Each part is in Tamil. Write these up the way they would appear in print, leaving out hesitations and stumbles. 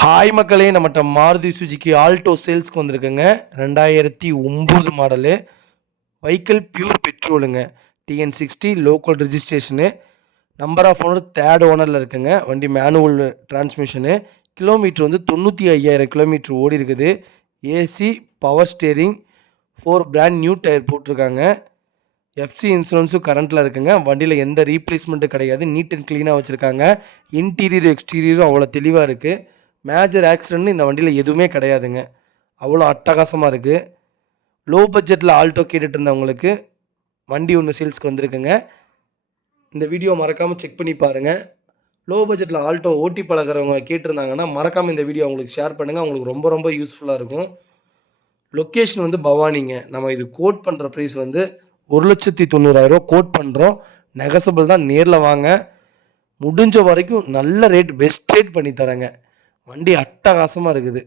ஹாய் மக்களே, நம்மகிட்ட மாருதி சுஜுக்கி ஆல்டோ சேல்ஸ்க்கு வந்திருக்குங்க. 2009 மாடலு. வெஹிக்கிள் பியூர் பெட்ரோலுங்க. TN60 local registration. Number of owner third ஓனரில் இருக்குங்க. வண்டி மேனுவல் டிரான்ஸ்மிஷனு. கிலோமீட்டர் வந்து 95,000 கிலோமீட்டர் ஓடி இருக்குது. AC, power steering, 4 brand new tyre போட்டிருக்காங்க. எஃப்சி இன்சூரன்ஸும் கரண்ட்டில் இருக்குங்க. வண்டியில் எந்த ரீப்ளேஸ்மெண்ட்டும் கிடையாது. நீட் அண்ட் க்ளீனாக வச்சுருக்காங்க. இன்டீரியர் எக்ஸ்டீரியரும் அவ்வளோ தெளிவாக இருக்குது. மேஜர் ஆக்சிடென்ட் இந்த வண்டியில் எதுவுமே கிடையாதுங்க. அவ்வளோ அட்டகாசமாக இருக்குது. லோ பட்ஜெட்டில் ஆல்டோ கேட்டுட்டு இருந்தவங்களுக்கு வண்டி ஒன்று சேல்ஸ்க்கு வந்திருக்குங்க. இந்த வீடியோ மறக்காமல் செக் பண்ணி பாருங்கள். லோ பட்ஜெட்டில் ஆல்டோ ஓட்டி பழகிறவங்க கேட்டிருந்தாங்கன்னா மறக்காமல் இந்த வீடியோ அவங்களுக்கு ஷேர் பண்ணுங்கள். அவங்களுக்கு ரொம்ப ரொம்ப யூஸ்ஃபுல்லாக இருக்கும். லொக்கேஷன் வந்து பவானிங்க. நம்ம இது கோட் பண்ணுற ப்ரைஸ் வந்து 1,90,000 கோட் பண்ணுறோம். நெகசபிள் தான். நேரில் வாங்க. முடிஞ்ச வரைக்கும் நல்ல ரேட், பெஸ்ட் ரேட் பண்ணி தரேங்க. வண்டி அட்டகாசமாக இருக்குது.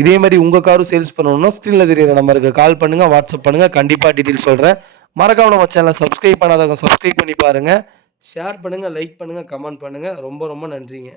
இதே மாதிரி உங்கள் காரும் சேல்ஸ் பண்ணணும்னா ஸ்க்ரீனில் தெரியுற நம்பருக்கு கால் பண்ணுங்கள், வாட்ஸ்அப் பண்ணுங்கள். கண்டிப்பாக டீட்டெயில் சொல்கிறேன். மறக்காம நம்ம சேனலை சப்ஸ்கிரைப் பண்ணாதவங்க சப்ஸ்கிரைப் பண்ணி பாருங்கள். ஷேர் பண்ணுங்கள், லைக் பண்ணுங்கள், கமெண்ட் பண்ணுங்கள். ரொம்ப ரொம்ப நன்றிங்க.